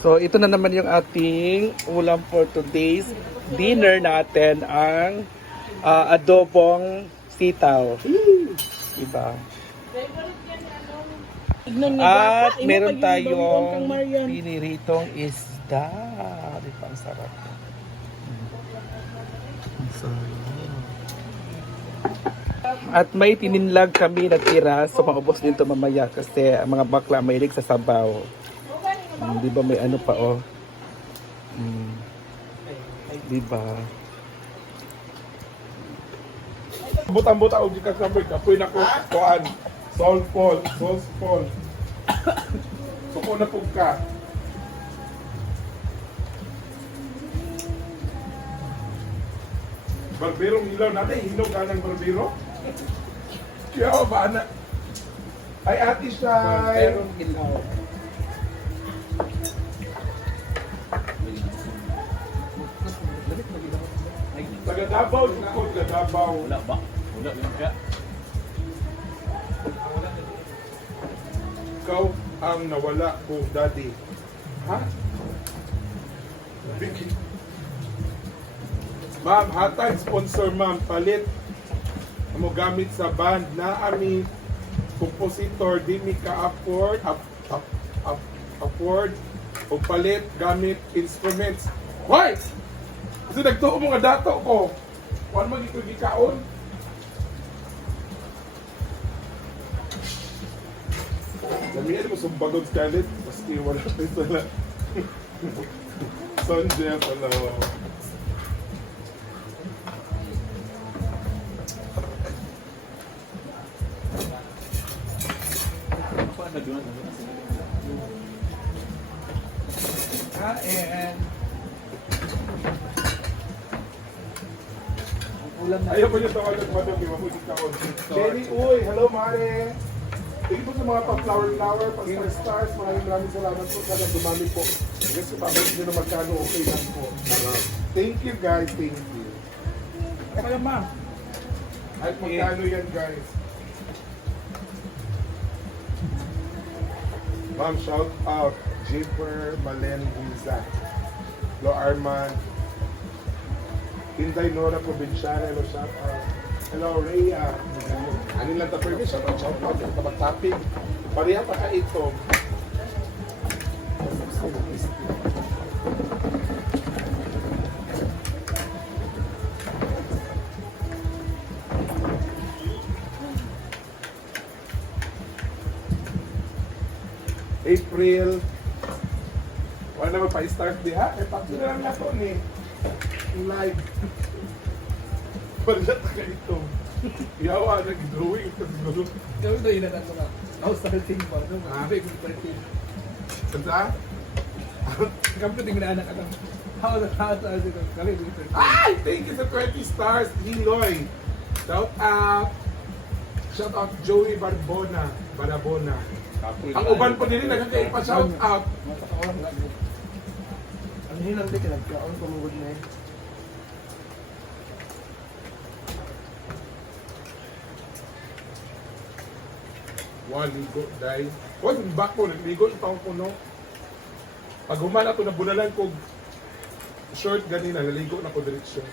So, ito na naman yung ating ulam for today's dinner natin, ang ah, adobong sitaw. Diba? At meron tayong piniritong isda. Di ba? Ang sarap. Ang sarap. At may tininlag kami na tira, so maubos din to mamaya kasi mga bakla mahilig sa sabaw. Mm, di ba may ano pa oh. Mm. Di ba? Butang-buta og gikas number kapoy na ko kuan. Sol Paul, Sol Paul. Suko na pug ka. Barbero ilaw natin, hinog ka ng barbero? Kaya ba na? Ay ate siya. Pero ilaw. Taga Davao, ko taga Davao. Wala ba? Wala siya. Ikaw ang nawala ko dati. Ha? Vicky. Ma'am, hatag sponsor ma'am, palit mo gamit sa band na ami compositor di mi ka afford ap, ap, afford o palit gamit instruments. Why? Kasi nagtuo mo nga dato ko. Kuan mo gito gikaon? Damihan mo sumbagod Scarlett, maski wala tayo sala. Sonja pala. Ako ang nagdunan. Kain. Ulam na Ayaw mo niyo tawag ng madam, iwan mo yung kaon. Jenny, uy, hello Mare. Thank you po sa mga pa-flower-flower, pa-star-stars. Maraming maraming salamat po. Sana dumami po. Kung pabalik nyo na magkano, okay lang po. Thank you guys, thank you. Kaya ma'am. At magkano yan guys? Ma'am, shout out. Jipper Malen Guiza. Lo Arman. Tinday Nora Provinciana. Hello, shout out. Hello, Rhea. Ano lang tapos may shout out, shout out. Yung kapag-topic. Pareha pa ka ito. April. Wala naman pa-start di ha? Eh, pati na lang nato ni. Live. Wala ka ito. Yawa, nag-drawing. Kami na yun na na. Ako starting ba? No, Ah. big starting. Saan? Kami na tingnan anak ka. How the how the kali big starting. Ay! Thank you sa 20 stars, Liloy. Shout out. Shout out Joey Barbona. Barabona. Ang uban po nila nagkakay pa shout out. Ang hinang di ka nagkaon kumugod na eh. One ligo, day. Huwag yung back ko, nagligo yung taong ko, no? Pag humana ko, nabulalan ko, short ganina, naligo na ko diretsyo.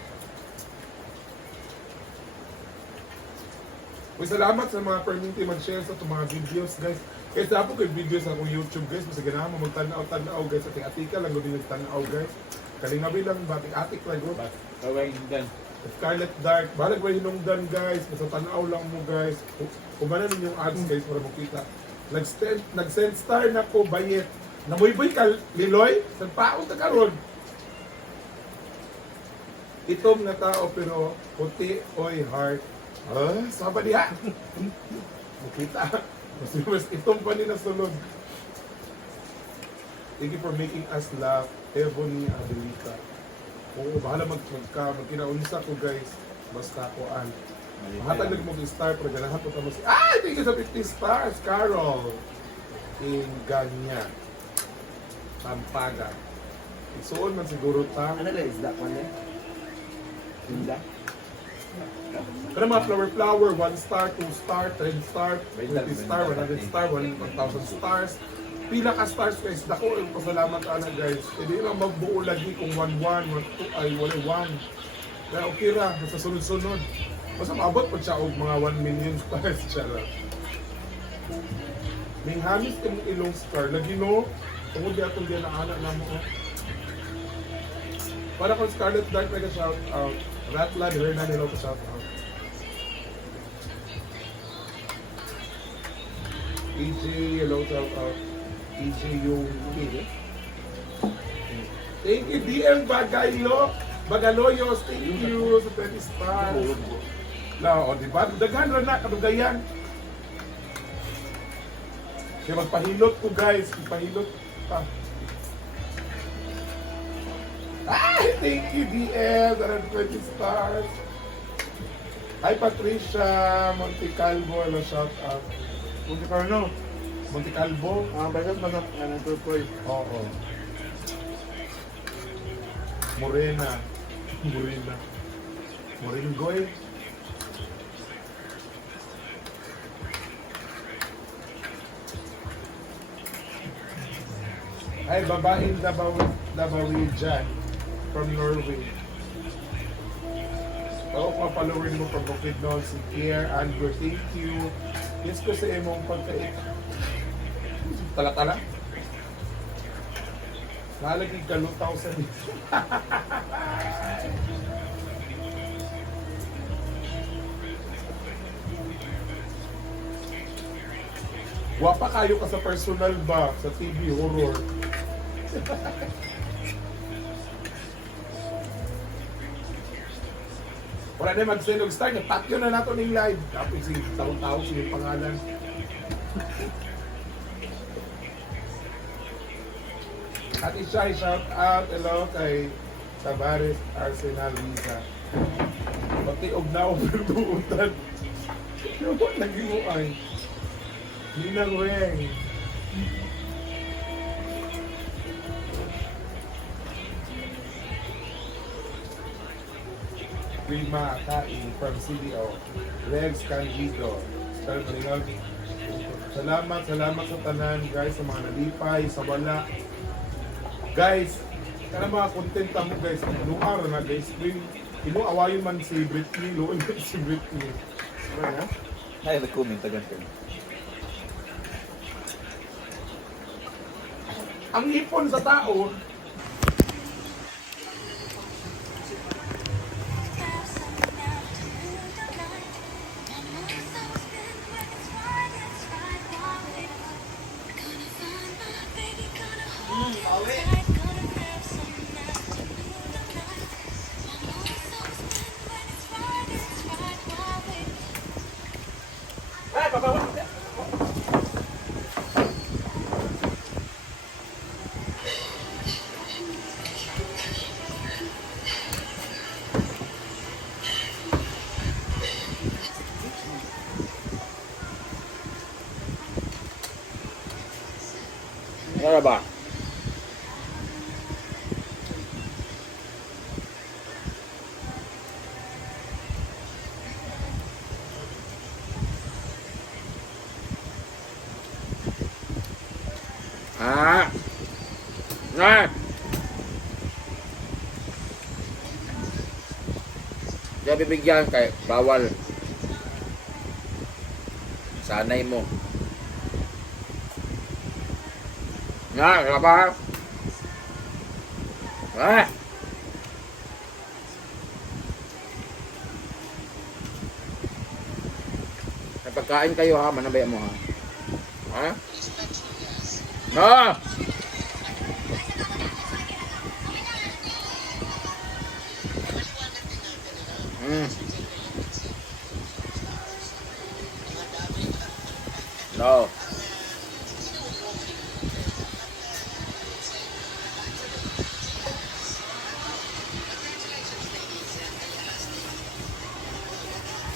Uy, salamat sa mga perminti mag-share sa itong mga videos, guys. Kaya sa ako kay videos sa akong YouTube, guys. Mas ganahan mo magtanaw-tanaw, guys. Sa ting-atika lang, gawin nagtanaw, guys. Kalingabi lang, bating atik lang, guys. Kaway hindan. Scarlet Dark. Balag ba hinungdan guys? Basta tanaw lang mo guys. Kumanan ninyong ads guys para makita. Nag-send, nag-send star na ko bayet. Namoy-boy ka, Liloy? Sa paon ka karon. Itom na tao pero puti oy heart. Ah, saba diha. Makita. Mas, mas itom pa ni nasunod. Thank you for making us laugh. Ebony Adelita. Oo, bahala mag magka magkinaunsa ko guys. Basta ko an. Mahatag nag mag star pero ganahan po tamo si Ay, thank you sa 50 stars, Carol. Inganya. Tampaga. Isuon man siguro ta. Ano na isda ko na? Isda? Pero mga flower flower, 1 star, 2 star, 10 star, 20 star, 100 star, 1,000 stars. pila ka stars guys. Dako yung pasalamat ana guys. Hindi na magbuo lagi kung 1-1, 1-2, ay wala 1. Kaya okay ra, sa sunod-sunod. Basta maabot pa siya og mga 1 million stars siya ra. Ning hamis kang ilong star, lagi no, tungod di atong diyan na anak na mo. Para kung Scarlet Dark na shout out. Ratla, di na nila ko shout out. EJ, hello shout out. EJ yung Thank you, DM Bagalo. Bagaloyos, thank you sa 20 stars. Na, o, di ba? Daghan ra na, kadugayan. Kaya magpahilot ko guys, magpahilot pa. Ay, thank you DM, 20 stars. Hi Patricia Montecalvo, hello shout out. Punta ka no? Montecalvo? Ah, bakit ba na ano to po Oo. Morena. Morena. Moringoy. Ay, babaeng Dabawi, Dabawijan from Norway. Oo, follower mo from Bukidnon, si Kier, Andrew, thank you. Yes ko sa imong pagkait. Tala-tala. Nalagig ka lutaw sa dito. Wapa kayo ka sa personal ba? Sa TV horror. Wala na mag-send og star, patyo na nato ning live. Tapos si taon-taon siya yung pangalan. Ate Shai, shout out. Hello kay Tavares Arsenal Visa. Pati og na overduutan. Yung lagi mo ay. Ninang Weng. Prima Kain from CDO. Rex Candido. Sir Marinol. Salamat, salamat sa tanan guys, sa mga nalipay, sa wala. Guys, kana mga content mo guys, luar na guys. Bring, ino awayon man si Britney, luon man si Britney. Ano na? Ay, nag-comment agad ko. Ang ipon sa tao, Ano ba? Ah! Ah! Diya bibigyan kay bawal. Sanay mo. Nga, nga ba? Ah! May pagkain kayo ha, manabay mo ha. Ha? Ah!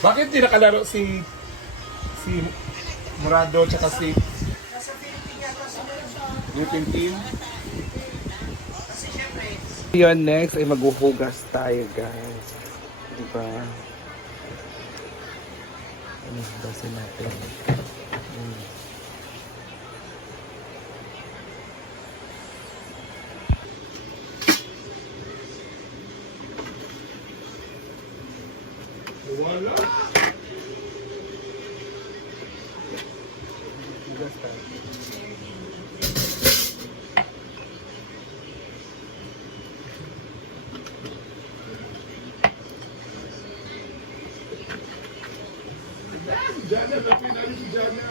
Bakit di nakalaro si si Murado tsaka si Philippine team? Yun, next ay maghuhugas tayo, guys. Diba? Ano, hugasin natin. Wala. Hugas ka. Si Jana, napinali si Jana.